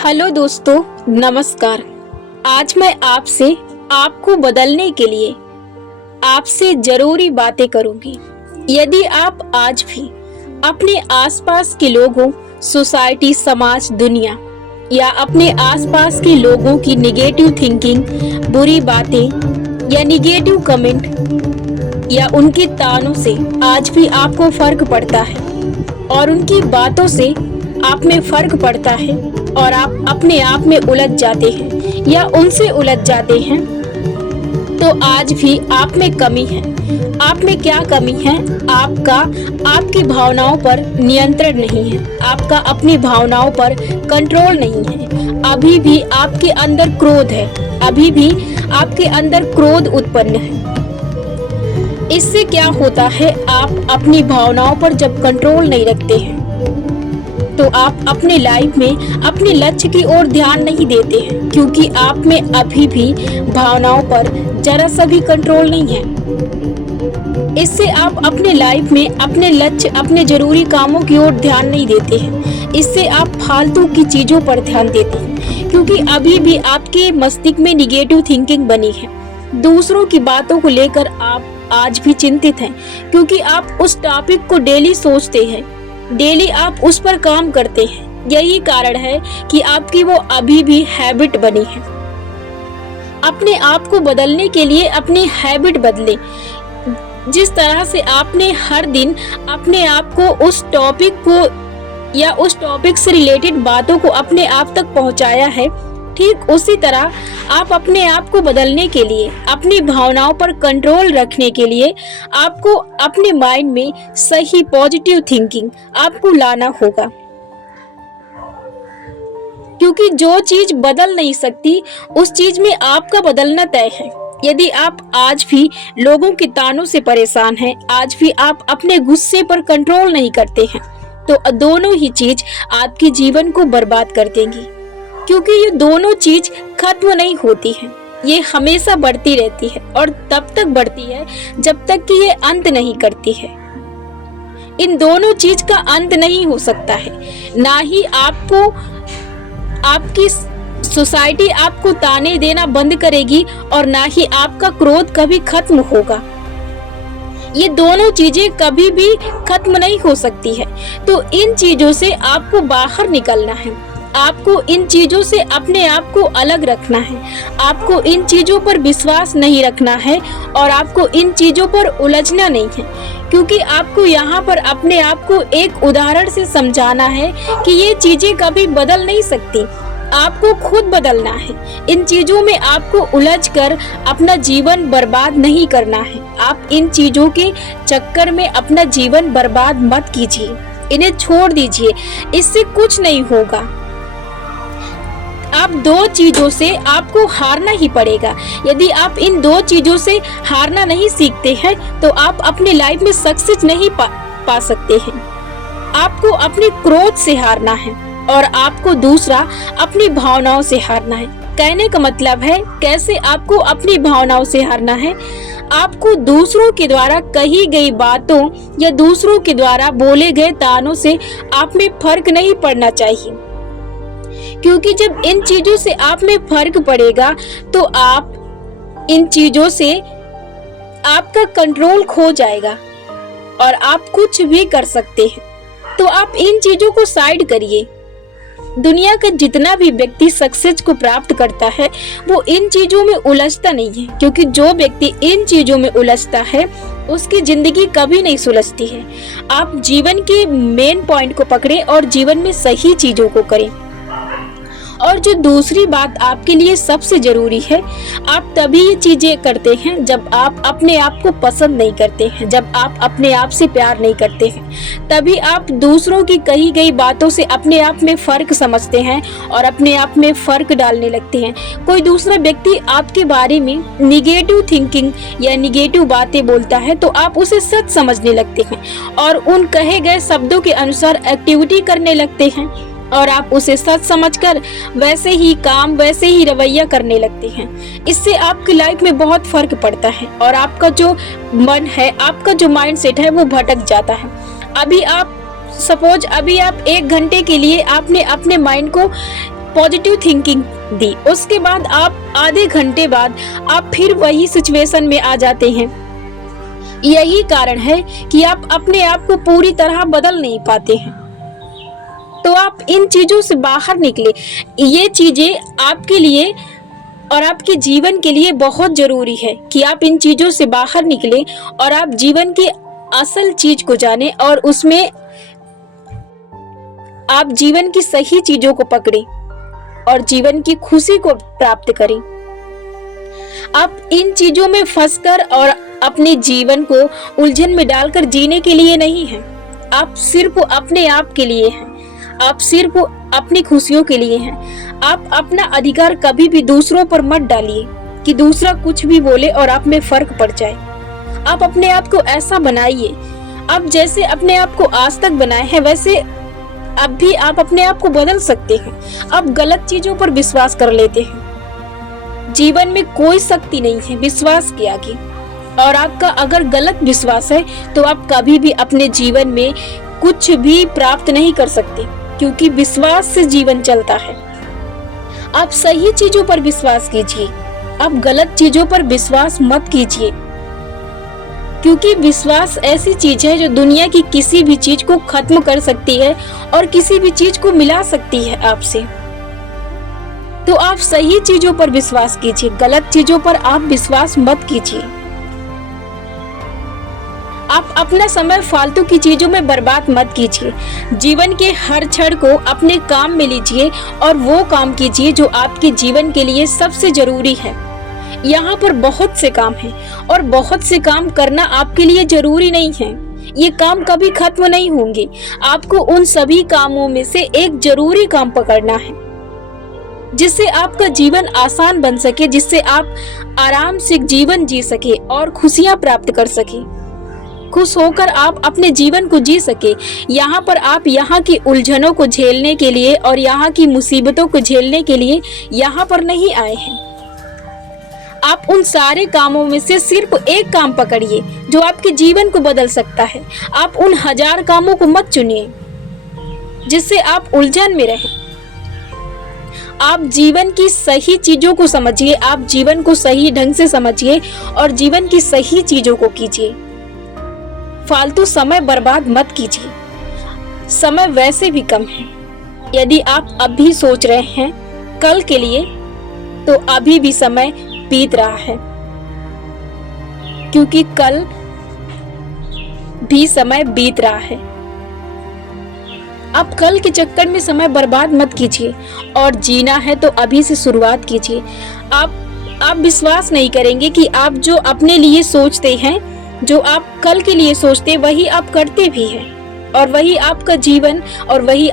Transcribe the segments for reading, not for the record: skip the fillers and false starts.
Hello दोस्तों, नमस्कार। आज मैं आपसे आपको बदलने के लिए आपसे जरूरी बातें करूंगी। यदि आप आज भी अपने आसपास के लोगों, सोसाइटी, समाज, दुनिया या अपने आसपास के लोगों की निगेटिव थिंकिंग, बुरी बातें या निगेटिव कमेंट या उनके तानों से आज भी आपको फर्क पड़ता है और उनकी बातों से आप में फर्क पड़ता है और आप अपने आप में उलझ जाते हैं या उनसे उलझ जाते हैं, तो आज भी आप में कमी है। आप में क्या कमी है? आपकी भावनाओं पर नियंत्रण नहीं है, आपका अपनी भावनाओं पर कंट्रोल नहीं है। अभी भी आपके अंदर क्रोध है, अभी भी आपके अंदर क्रोध उत्पन्न है। इससे क्या होता है, आप अपनी भावनाओं पर जब कंट्रोल नहीं रखते हैं तो आप अपने लाइफ में अपने लक्ष्य की ओर ध्यान नहीं देते हैं, क्योंकि आप में अभी भी भावनाओं पर जरा सा भी कंट्रोल नहीं है। इससे आप अपने लाइफ में अपने लक्ष्य, अपने जरूरी कामों की ओर ध्यान नहीं देते हैं। इससे आप फालतू की चीजों पर ध्यान देते हैं, क्योंकि अभी भी आपके मस्तिष्क में निगेटिव थिंकिंग बनी है। दूसरों की बातों को लेकर आप आज भी चिंतित हैं, क्योंकि आप उस टॉपिक को डेली सोचते हैं, डेली आप उस पर काम करते हैं। यही कारण है कि आपकी वो अभी भी हैबिट बनी है। अपने आप को बदलने के लिए अपनी हैबिट बदलें। जिस तरह से आपने हर दिन अपने आप को उस टॉपिक को या उस टॉपिक से रिलेटेड बातों को अपने आप तक पहुंचाया है, ठीक उसी तरह आप अपने आप को बदलने के लिए, अपनी भावनाओं पर कंट्रोल रखने के लिए आपको अपने माइंड में सही पॉजिटिव थिंकिंग आपको लाना होगा। क्योंकि जो चीज बदल नहीं सकती, उस चीज में आपका बदलना तय है। यदि आप आज भी लोगों के तानों से परेशान हैं, आज भी आप अपने गुस्से पर कंट्रोल नहीं करते हैं, तो दोनों ही चीज आपके जीवन को बर्बाद कर देंगी। क्योंकि ये दोनों चीज खत्म नहीं होती है, ये हमेशा बढ़ती रहती है और तब तक बढ़ती है जब तक कि ये अंत नहीं करती है। इन दोनों चीज का अंत नहीं हो सकता है। ना ही आपको आपकी सोसाइटी आपको ताने देना बंद करेगी और ना ही आपका क्रोध कभी खत्म होगा। ये दोनों चीजें कभी भी खत्म नहीं हो सकती है। तो इन चीजों से आपको बाहर निकलना है, आपको इन चीजों से अपने आप को अलग रखना है, आपको इन चीजों पर विश्वास नहीं रखना है और आपको इन चीजों पर उलझना नहीं है। क्योंकि आपको यहाँ पर अपने आप को एक उदाहरण से समझाना है कि ये चीजें कभी बदल नहीं सकती, आपको खुद बदलना है। इन चीजों में आपको उलझकर अपना जीवन बर्बाद नहीं करना है। आप इन चीजों के चक्कर में अपना जीवन बर्बाद मत कीजिए, इन्हें छोड़ दीजिए, इससे कुछ नहीं होगा। आप दो चीजों से आपको हारना ही पड़ेगा। यदि आप इन दो चीजों से हारना नहीं सीखते हैं तो आप अपनी लाइफ में सक्सेस नहीं पा सकते हैं। आपको अपने क्रोध से हारना है और आपको दूसरा अपनी भावनाओं से हारना है। कहने का मतलब है, कैसे आपको अपनी भावनाओं से हारना है? आपको दूसरों के द्वारा कही गई बातों या दूसरों के द्वारा बोले गए तानों से आप में फर्क नहीं पड़ना चाहिए। क्योंकि जब इन चीजों से आप में फर्क पड़ेगा तो आप इन चीजों से आपका कंट्रोल खो जाएगा और आप कुछ भी कर सकते हैं। तो आप इन चीजों को साइड करिए। दुनिया का जितना भी व्यक्ति सक्सेस को प्राप्त करता है वो इन चीजों में उलझता नहीं है, क्योंकि जो व्यक्ति इन चीजों में उलझता है उसकी जिंदगी कभी नहीं सुलझती है। आप जीवन के मेन पॉइंट को पकड़े और जीवन में सही चीजों को करें। और जो दूसरी बात आपके लिए सबसे जरूरी है, आप तभी ये चीजें करते हैं जब आप अपने आप को पसंद नहीं करते हैं, जब आप अपने आप से प्यार नहीं करते हैं। तभी आप दूसरों की कही गई बातों से अपने आप में फर्क समझते हैं और अपने आप में फर्क डालने लगते हैं। कोई दूसरा व्यक्ति आपके बारे में निगेटिव थिंकिंग या निगेटिव बातें बोलता है तो आप उसे सच समझने लगते हैं और उन कहे गए शब्दों के अनुसार एक्टिविटी करने लगते हैं और आप उसे सच समझकर वैसे ही काम, वैसे ही रवैया करने लगते हैं। इससे आपकी लाइफ में बहुत फर्क पड़ता है और आपका जो मन है, आपका जो माइंडसेट है वो भटक जाता है। अभी आप 1 घंटे के लिए आपने अपने माइंड को पॉजिटिव थिंकिंग दी, उसके बाद आप आधे घंटे बाद आप फिर वही सिचुएशन में आ जाते हैं। यही कारण है कि आप अपने आप को पूरी तरह बदल नहीं पाते हैं। तो आप इन चीजों से बाहर निकले। ये चीजें आपके लिए और आपके जीवन के लिए बहुत जरूरी है कि आप इन चीजों से बाहर निकले और आप जीवन की असल चीज को जाने और उसमें आप जीवन की सही चीजों को पकड़ें और जीवन की खुशी को प्राप्त करें। आप इन चीजों में फंसकर और अपने जीवन को उलझन में डालकर जीने के लिए नहीं हैं। आप सिर्फ अपने आप के लिए हैं। आप सिर्फ अपनी खुशियों के लिए हैं। आप अपना अधिकार कभी भी दूसरों पर मत डालिए कि दूसरा कुछ भी बोले और आप में फर्क पड़ जाए। आप अपने आप को ऐसा बनाइए, आप जैसे अपने आप को आज तक बनाए हैं वैसे अब भी आप अपने आप को बदल सकते हैं। आप गलत चीजों पर विश्वास कर लेते हैं। जीवन में कोई शक्ति नहीं है विश्वास के आगे, और आपका अगर गलत विश्वास है तो आप कभी भी अपने जीवन में कुछ भी प्राप्त नहीं कर सकते, क्योंकि विश्वास से जीवन चलता है। आप सही चीजों पर विश्वास कीजिए, आप गलत चीजों पर विश्वास मत कीजिए, क्योंकि विश्वास ऐसी चीज है जो दुनिया की किसी भी चीज को खत्म कर सकती है और किसी भी चीज को मिला सकती है आपसे। तो आप सही चीजों पर विश्वास कीजिए, गलत चीजों पर आप विश्वास मत कीजिए। आप अपना समय फालतू की चीजों में बर्बाद मत कीजिए। जीवन के हर क्षण को अपने काम में लीजिए और वो काम कीजिए जो आपके जीवन के लिए सबसे जरूरी है। यहाँ पर बहुत से काम हैं और बहुत से काम करना आपके लिए जरूरी नहीं है। ये काम कभी खत्म नहीं होंगे। आपको उन सभी कामों में से एक जरूरी काम पकड़ना है, जिससे आपका जीवन आसान बन सके, जिससे आप आराम से जीवन जी सके और खुशियां प्राप्त कर सके, खुश होकर आप अपने जीवन को जी सके। यहाँ पर आप यहाँ की उलझनों को झेलने के लिए और यहाँ की मुसीबतों को झेलने के लिए यहाँ पर नहीं आए हैं। आप उन सारे कामों में से सिर्फ एक काम पकड़िए जो आपके जीवन को बदल सकता है। आप उन 1000 कामों को मत चुनिए जिससे आप उलझन में रहें। आप जीवन की सही चीजों को समझिए, आप जीवन को सही ढंग से समझिए और जीवन की सही चीजों को कीजिए। फालतू समय बर्बाद मत कीजिए। समय वैसे भी कम है। यदि आप अभी सोच रहे हैं कल के लिए, तो अभी भी समय बीत रहा है, क्योंकि कल भी समय बीत रहा है। आप कल के चक्कर में समय बर्बाद मत कीजिए और जीना है तो अभी से शुरुआत कीजिए। आप विश्वास नहीं करेंगे कि आप जो अपने लिए सोचते हैं, जो आप कल के लिए सोचते हैं, वही आप करते भी हैं और वही आपका जीवन और वही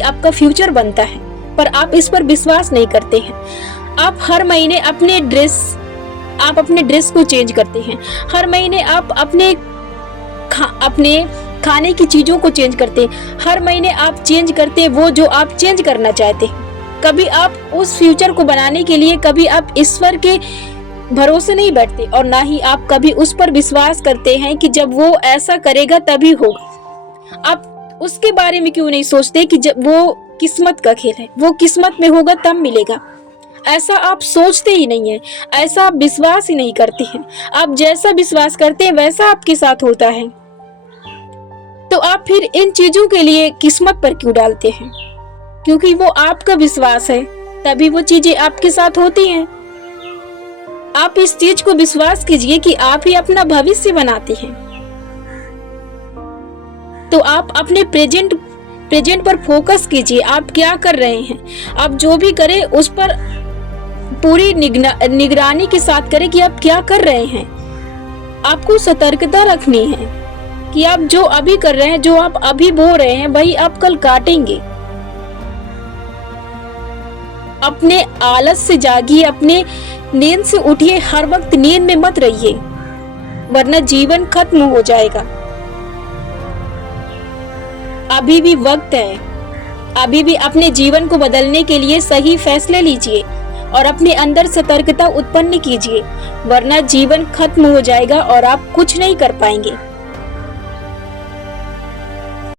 आपका फ्यूचर बनता है। पर आप इस पर विश्वास नहीं करते हैं। आप हर महीने अपने ड्रेस को चेंज करते हैं। हर महीने आप अपने खाने की चीजों को चेंज करते हैं। हर महीने आप चेंज करते हैं वो जो आप चेंज करना चाहते हैं। कभी आप उस फ्यूचर को बनाने के लिए कभी आप ईश्वर के भरोसे नहीं बैठते और ना ही आप कभी उस पर विश्वास करते हैं कि जब वो ऐसा करेगा तभी होगा। आप उसके बारे में क्यों नहीं सोचते कि जब वो किस्मत का खेल है, वो किस्मत में होगा तब मिलेगा। ऐसा आप सोचते ही नहीं है, ऐसा आप विश्वास ही नहीं करते हैं। आप जैसा विश्वास करते हैं वैसा आपके साथ होता है। तो आप फिर इन चीजों के लिए किस्मत पर क्यों डालते हैं? क्योंकि वो आपका विश्वास है, तभी वो चीजें आपके साथ होती हैं। आप इस चीज को विश्वास कीजिए कि आप ही अपना भविष्य बनाते हैं। तो आप अपने प्रेजेंट पर फोकस कीजिए। आप क्या कर रहे हैं, आप जो भी करें उस पर पूरी निगरानी के साथ करें कि आप क्या कर रहे हैं। आपको सतर्कता रखनी है कि आप जो अभी कर रहे हैं, जो आप अभी बो रहे हैं, वही आप कल काटेंगे। अपने आलस से जागिए, अपने नींद से उठिए। हर वक्त नींद में मत रहिए, वरना जीवन खत्म हो जाएगा। अभी भी वक्त है। अभी भी अपने जीवन को बदलने के लिए सही फैसले लीजिए और अपने अंदर सतर्कता उत्पन्न कीजिए, वरना जीवन खत्म हो जाएगा और आप कुछ नहीं कर पाएंगे।